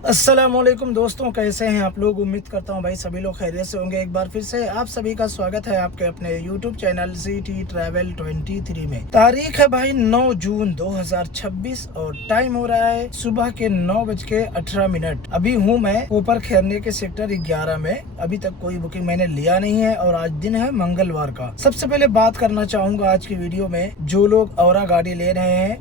अस्सलामुअलैकुम दोस्तों, कैसे हैं आप लोग। उम्मीद करता हूं भाई सभी लोग खैरियत से होंगे। एक बार फिर से आप सभी का स्वागत है आपके अपने YouTube चैनल सिटी ट्रैवल 23 में। तारीख है भाई 9 जून 2026 और टाइम हो रहा है सुबह के 9:18। अभी हूं मैं ऊपर खैरने के सेक्टर 11 में। अभी तक कोई बुकिंग मैंने लिया नहीं है और आज दिन है मंगलवार का। सबसे पहले बात करना चाहूंगा आज की वीडियो में, जो लोग औरा गाड़ी ले रहे हैं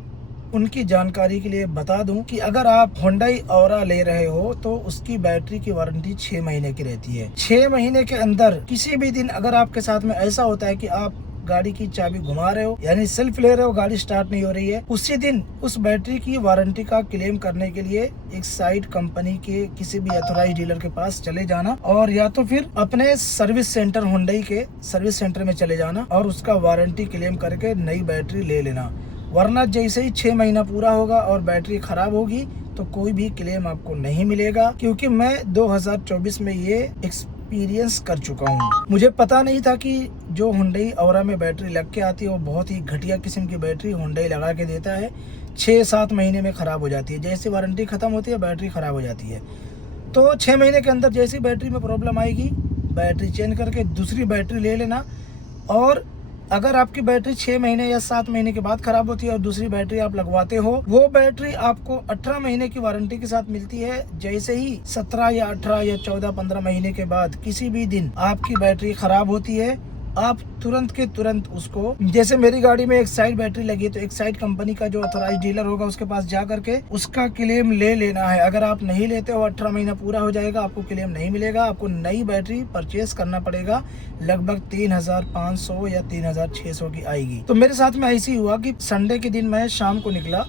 उनकी जानकारी के लिए बता दूं कि अगर आप Hyundai औरा ले रहे हो तो उसकी बैटरी की वारंटी 6 महीने की रहती है। 6 महीने के अंदर किसी भी दिन अगर आपके साथ में ऐसा होता है कि आप गाड़ी की चाबी घुमा रहे हो, यानी सेल्फ ले रहे हो, गाड़ी स्टार्ट नहीं हो रही है, उसी दिन उस बैटरी की वारंटी का क्लेम करने के लिए एक साइड कंपनी के किसी भी ऑथराइज्ड डीलर के पास चले जाना और या तो फिर अपने सर्विस सेंटर Hyundai के सर्विस सेंटर में चले जाना और उसका वारंटी क्लेम करके नई बैटरी ले लेना। वरना जैसे ही 6 महीना पूरा होगा और बैटरी खराब होगी तो कोई भी क्लेम आपको नहीं मिलेगा, क्योंकि मैं 2024 में ये एक्सपीरियंस कर चुका हूँ। मुझे पता नहीं था कि जो Hyundai औरा में बैटरी लग के आती है वो बहुत ही घटिया किस्म की बैटरी Hyundai लगा के देता है। 6-7 महीने में ख़राब हो जाती है, जैसे वारंटी ख़त्म होती है बैटरी ख़राब हो जाती है। तो 6 महीने के अंदर जैसी बैटरी में प्रॉब्लम आएगी बैटरी चेंज करके दूसरी बैटरी ले लेना। और अगर आपकी बैटरी 6 महीने या 7 महीने के बाद खराब होती है और दूसरी बैटरी आप लगवाते हो, वो बैटरी आपको 18 महीने की वारंटी के साथ मिलती है। जैसे ही 17 या 18 या 14-15 महीने के बाद किसी भी दिन आपकी बैटरी खराब होती है, आप तुरंत के तुरंत उसको, जैसे मेरी गाड़ी में एक साइड बैटरी लगी है तो एक साइड कंपनी का जो ऑथराइज्ड डीलर होगा उसके पास जा करके उसका क्लेम ले लेना है। अगर आप नहीं लेते हो 18 महीना पूरा हो जाएगा, आपको क्लेम नहीं मिलेगा, आपको नई बैटरी परचेस करना पड़ेगा। लगभग 3500 या 3600 की आएगी। तो मेरे साथ में ऐसी हुआ कि संडे के दिन मैं शाम को निकला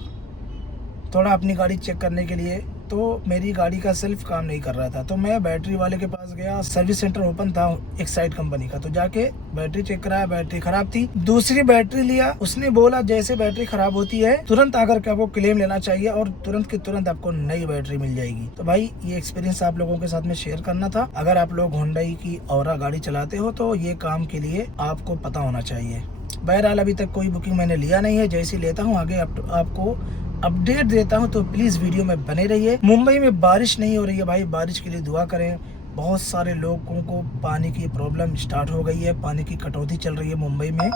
थोड़ा अपनी गाड़ी चेक करने के लिए, तो मेरी गाड़ी का सेल्फ काम नहीं कर रहा था। तो मैं बैटरी वाले के पास गया, सर्विस सेंटर ओपन था एक साइड कंपनी का, तो जाके बैटरी चेक कराया, बैटरी खराब थी। दूसरी बैटरी लिया, उसने बोला जैसे बैटरी खराब होती है तुरंत आकर के आपको क्लेम लेना चाहिए और तुरंत के तुरंत आपको नई बैटरी मिल जाएगी। तो भाई ये एक्सपीरियंस आप लोगों के साथ में शेयर करना था। अगर आप लोग Hyundai की औरा गाड़ी चलाते हो तो ये काम के लिए आपको पता होना चाहिए। बहरहाल अभी तक कोई बुकिंग मैंने लिया नहीं है, जैसे लेता हूँ आगे आपको अपडेट देता हूं, तो प्लीज वीडियो में बने रहिए। मुंबई में बारिश नहीं हो रही है भाई, बारिश के लिए दुआ करें। बहुत सारे लोगों को पानी की प्रॉब्लम स्टार्ट हो गई है, पानी की कटौती चल रही है। मुंबई में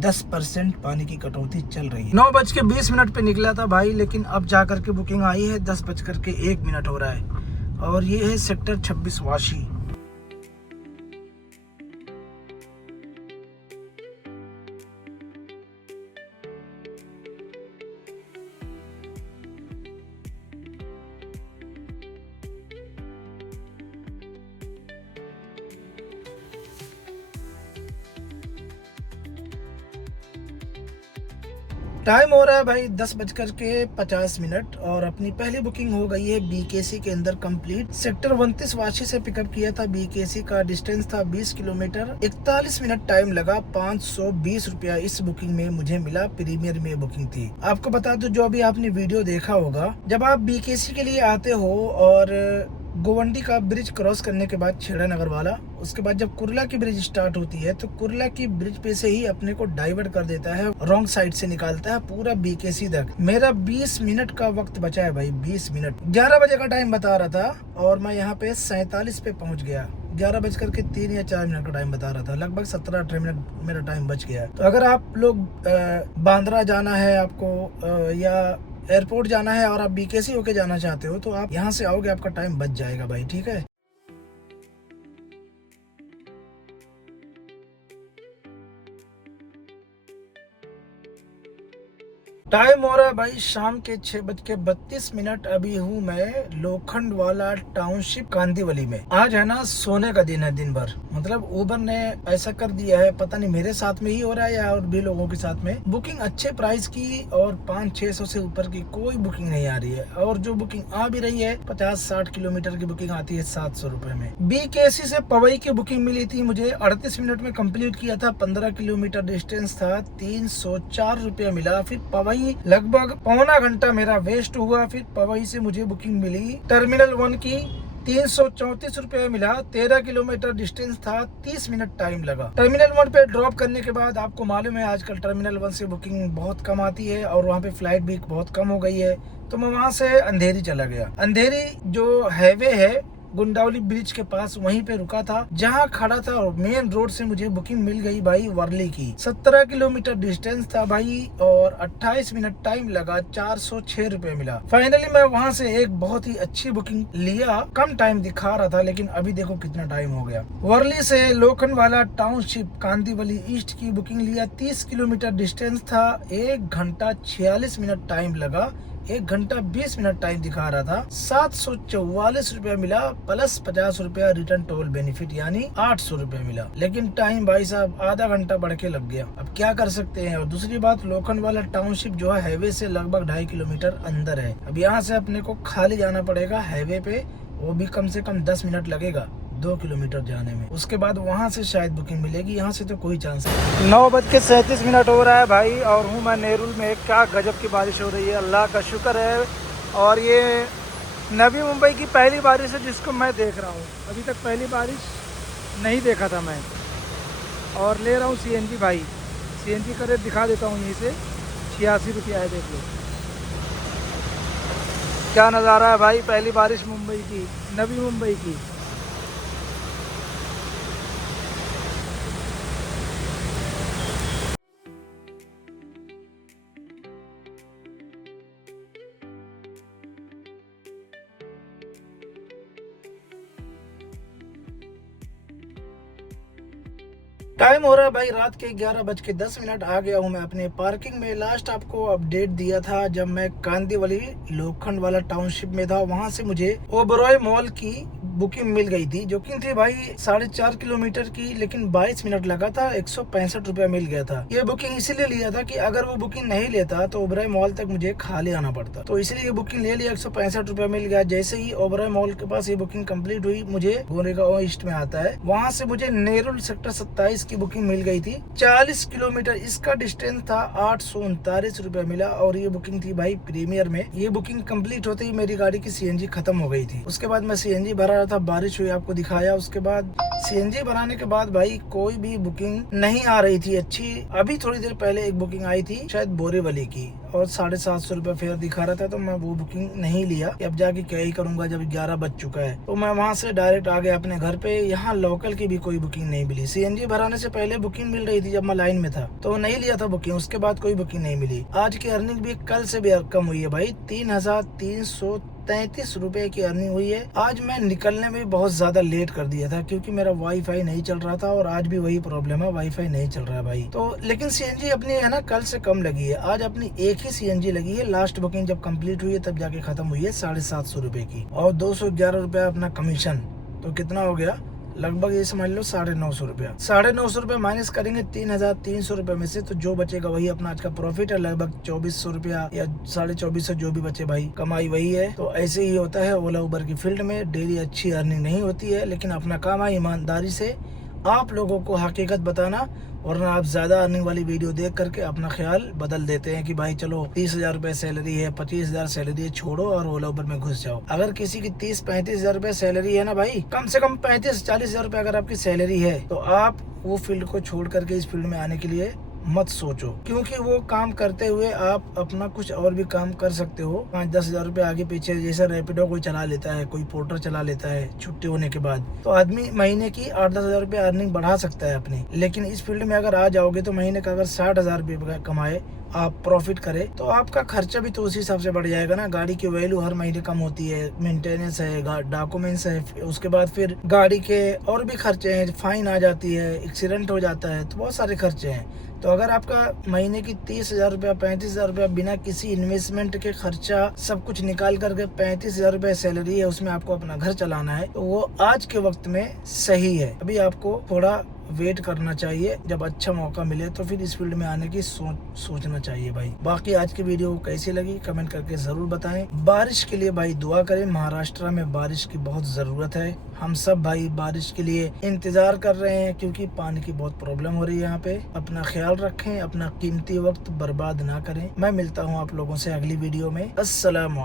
10% पानी की कटौती चल रही है। 9:20 पे निकला था भाई, लेकिन अब जाकर के बुकिंग आई है 10:01 हो रहा है और ये है सेक्टर 26 वाशी। टाइम हो रहा है भाई 10:50 और अपनी पहली बुकिंग हो गई है BKC के अंदर कंप्लीट। सेक्टर 29 वाशी से पिकअप किया था। BKC का डिस्टेंस था 20 किलोमीटर। 41 मिनट टाइम लगा। 520 रुपया इस बुकिंग में मुझे मिला। प्रीमियर में बुकिंग थी। आपको बता दो, जो अभी आपने वीडियो देखा होगा, जब आप BKC के लिए आते हो और गोवंडी का ब्रिज क्रॉस करने के बाद छेड़ा नगर वाला, उसके बाद जब कुर्ला की ब्रिज स्टार्ट होती है तो कुर्ला की ब्रिज पे से ही अपने को डाइवर्ट कर देता है, रॉन्ग साइड से निकालता है पूरा BKC तक। मेरा 20 मिनट का वक्त बचा है भाई, 20 मिनट। 11 बजे का टाइम बता रहा था और मैं यहाँ पे 47 पे पहुँच गया। 11:03 या 4 मिनट का टाइम बता रहा था, लगभग 17-18 मिनट मेरा टाइम बच गया। तो अगर आप लोग बांद्रा जाना है आपको या एयरपोर्ट जाना है और आप BKC होके जाना चाहते हो तो आप यहाँ से आओगे, आपका टाइम बच जाएगा भाई, ठीक है। टाइम हो रहा है भाई शाम के 6:32। अभी हूँ मैं लोखंड वाला टाउनशिप कांदीवली में। आज है ना सोने का दिन है, दिन भर। मतलब उबर ने ऐसा कर दिया है, पता नहीं मेरे साथ में ही हो रहा है या और भी लोगों के साथ में। बुकिंग अच्छे प्राइस की और 500-600 से ऊपर की कोई बुकिंग नहीं आ रही है, और जो बुकिंग आ भी रही है 50-60 किलोमीटर की बुकिंग आती है 700 रुपए में। BKC से पवई की बुकिंग मिली थी मुझे, 38 मिनट में कंप्लीट किया था। 15 किलोमीटर डिस्टेंस था, 304 रुपया मिला। फिर पवई लगभग पौना घंटा मेरा वेस्ट हुआ। फिर पवई से मुझे बुकिंग मिली टर्मिनल 1 की ₹334 मिला। 13 किलोमीटर डिस्टेंस था, 30 मिनट टाइम लगा। टर्मिनल 1 पे ड्रॉप करने के बाद आपको मालूम है आजकल टर्मिनल 1 से बुकिंग बहुत कम आती है और वहाँ पे फ्लाइट भी बहुत कम हो गई है। तो मैं वहाँ से अंधेरी चला गया। अंधेरी जो हाईवे है गुंडावली ब्रिज के पास, वहीं पे रुका था जहाँ खड़ा था और मेन रोड से मुझे बुकिंग मिल गई भाई वर्ली की। 17 किलोमीटर डिस्टेंस था भाई और 28 मिनट टाइम लगा। ₹406 मिला। फाइनली मैं वहाँ से एक बहुत ही अच्छी बुकिंग लिया। कम टाइम दिखा रहा था लेकिन अभी देखो कितना टाइम हो गया। वर्ली से लोखंडवाला टाउनशिप कांदीवली ईस्ट की बुकिंग लिया। 30 किलोमीटर डिस्टेंस था। 1 घंटा 46 मिनट टाइम लगा। 1 घंटा 20 मिनट टाइम दिखा रहा था। ₹744 मिला प्लस ₹50 रिटर्न टोल बेनिफिट, यानी ₹800 मिला। लेकिन टाइम भाई साहब आधा घंटा बढ़ के लग गया। अब क्या कर सकते हैं। और दूसरी बात, लोखंडवाला टाउनशिप जो है हाईवे से लगभग 2.5 किलोमीटर अंदर है। अब यहाँ से अपने को खाली जाना पड़ेगा हाईवे पे, वो भी कम से कम 10 मिनट लगेगा 2 किलोमीटर जाने में। उसके बाद वहाँ से शायद बुकिंग मिलेगी, यहाँ से तो कोई चांस नहीं। 9:37 हो रहा है भाई और हूँ मैं नेरुल में। क्या गजब की बारिश हो रही है, अल्लाह का शुक्र है। और ये नवी मुंबई की पहली बारिश है जिसको मैं देख रहा हूँ। अभी तक पहली बारिश नहीं देखा था मैं। और ले रहा हूँ CNG भाई। CNG का रेट दिखा देता हूँ यहीं से, ₹86 है। देख लो क्या नज़ारा है भाई, पहली बारिश मुंबई की, नवी मुंबई की। टाइम हो रहा है भाई रात के 11:10। आ गया हूँ मैं अपने पार्किंग में। लास्ट आपको अपडेट दिया था जब मैं कांदीवली लोखंडवाला टाउनशिप में था। वहां से मुझे ओबरॉय मॉल की बुकिंग मिल गई थी, जो कि थी भाई 4.5 किलोमीटर की, लेकिन 22 मिनट लगा था। ₹165 मिल गया था। ये बुकिंग इसीलिए लिया था कि अगर वो बुकिंग नहीं लेता तो ओबरॉय मॉल तक मुझे खाली आना पड़ता, तो इसलिए ये बुकिंग ले लिया। ₹165 मिल गया। जैसे ही ओबरॉय मॉल के पास ये बुकिंग कंप्लीट हुई, मुझे गोरेगांव ईस्ट में आता है, वहाँ से मुझे नेरुल सेक्टर 27 की बुकिंग मिल गई थी। 40 किलोमीटर इसका डिस्टेंस था। ₹839 मिला और ये बुकिंग थी भाई प्रीमियर में। ये बुकिंग कंप्लीट होते ही मेरी गाड़ी की CNG खत्म हो गई थी। उसके बाद मैं CNG भरा रहा था, बारिश हुई, आपको दिखाया। उसके बाद CNG भराने के बाद भाई कोई भी बुकिंग नहीं आ रही थी अच्छी। अभी थोड़ी देर पहले एक बुकिंग आई थी शायद बोरीवली की और ₹750 फेयर दिखा रहा था, तो मैं वो बुकिंग नहीं लिया। अब जाके क्या ही करूंगा जब 11 बज चुका है। तो मैं वहां से डायरेक्ट आ गया अपने घर पे। यहाँ लोकल की भी कोई बुकिंग नहीं मिली। CNG भराने से पहले बुकिंग मिल रही थी जब मैं लाइन में था, तो नहीं लिया था बुकिंग। उसके बाद कोई बुकिंग नहीं मिली। आज की अर्निंग भी कल से भी कम हुई है भाई। ₹3,333 की अर्निंग हुई है। आज मैं निकलने में बहुत ज्यादा लेट कर दिया था क्योंकि मेरा वाईफाई नहीं चल रहा था और आज भी वही प्रॉब्लम है, वाईफाई नहीं चल रहा है भाई। तो लेकिन CNG अपनी है ना कल से कम लगी है। आज अपनी एक ही CNG लगी है। लास्ट बुकिंग जब कंप्लीट हुई है तब जाके खत्म हुई है ₹750 की, और ₹211 अपना कमीशन। तो कितना हो गया, लगभग ये समझ लो ₹950। ₹950 माइनस करेंगे ₹3,300 में से, तो जो बचेगा वही अपना आज का प्रॉफिट है। लगभग ₹2,400 या ₹2,450 जो भी बचे भाई, कमाई वही है। तो ऐसे ही होता है ओला उबर की फील्ड में। डेली अच्छी अर्निंग नहीं होती है, लेकिन अपना काम है ईमानदारी से आप लोगों को हकीकत बताना, वरना आप ज्यादा अर्निंग वाली वीडियो देख करके अपना ख्याल बदल देते हैं कि भाई चलो 30,000 सैलरी है, 25,000 सैलरी है, छोड़ो और ओला उबर में घुस जाओ। अगर किसी की 30-35,000 सैलरी है ना भाई, कम से कम 35-40,000 अगर आपकी सैलरी है, तो आप वो फील्ड को छोड़ करके इस फील्ड में आने के लिए मत सोचो, क्योंकि वो काम करते हुए आप अपना कुछ और भी काम कर सकते हो। 5-10 हजार रुपए आगे पीछे, जैसे रैपिडो कोई चला लेता है, कोई पोर्टर चला लेता है छुट्टी होने के बाद, तो आदमी महीने की 8-10 हजार रुपए अर्निंग बढ़ा सकता है अपनी। लेकिन इस फील्ड में अगर आ जाओगे तो महीने का अगर 60,000 रुपए कमाए आप, प्रॉफिट करे, तो आपका खर्चा भी तो उसी हिसाब से बढ़ जाएगा ना। गाड़ी की वैल्यू हर महीने कम होती है, मेंटेनेंस है, डॉक्यूमेंट्स है, उसके बाद फिर गाड़ी के और भी खर्चे हैं, फाइन आ जाती है, एक्सीडेंट हो जाता है, तो बहुत सारे खर्चे हैं। तो अगर आपका महीने की 30,000 रुपया, 35,000 रुपया बिना किसी इन्वेस्टमेंट के खर्चा सब कुछ निकाल करके 35,000 रुपया सैलरी है, उसमें आपको अपना घर चलाना है, तो वो आज के वक्त में सही है। अभी आपको थोड़ा वेट करना चाहिए, जब अच्छा मौका मिले तो फिर इस फील्ड में आने की सोचना चाहिए भाई। बाकी आज की वीडियो कैसी लगी कमेंट करके जरूर बताएं। बारिश के लिए भाई दुआ करें, महाराष्ट्र में बारिश की बहुत जरूरत है। हम सब भाई बारिश के लिए इंतजार कर रहे हैं, क्योंकि पानी की बहुत प्रॉब्लम हो रही है यहाँ पे। अपना ख्याल रखें, अपना कीमती वक्त बर्बाद ना करें। मैं मिलता हूँ आप लोगों से अगली वीडियो में। अस्सलाम वालेकुम।